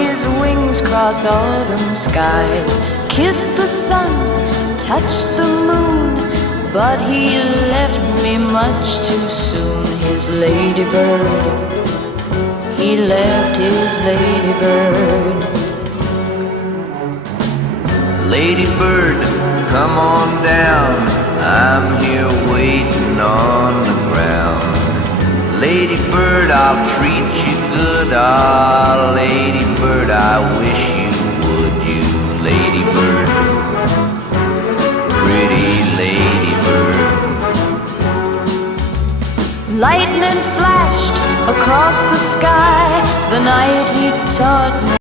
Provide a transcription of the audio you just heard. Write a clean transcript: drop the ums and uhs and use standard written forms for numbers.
his wings cross autumn skies, kissed the sun, touched the moon, but he left me much too soon. His ladybird, he left his ladybird. Ladybird, come on down, I'm here waiting on the ground. Ladybird, I'll treat you good. Ah, ladybird, I wish you would. You ladybird, pretty ladybird. Lightning flashed across the sky the night he taught me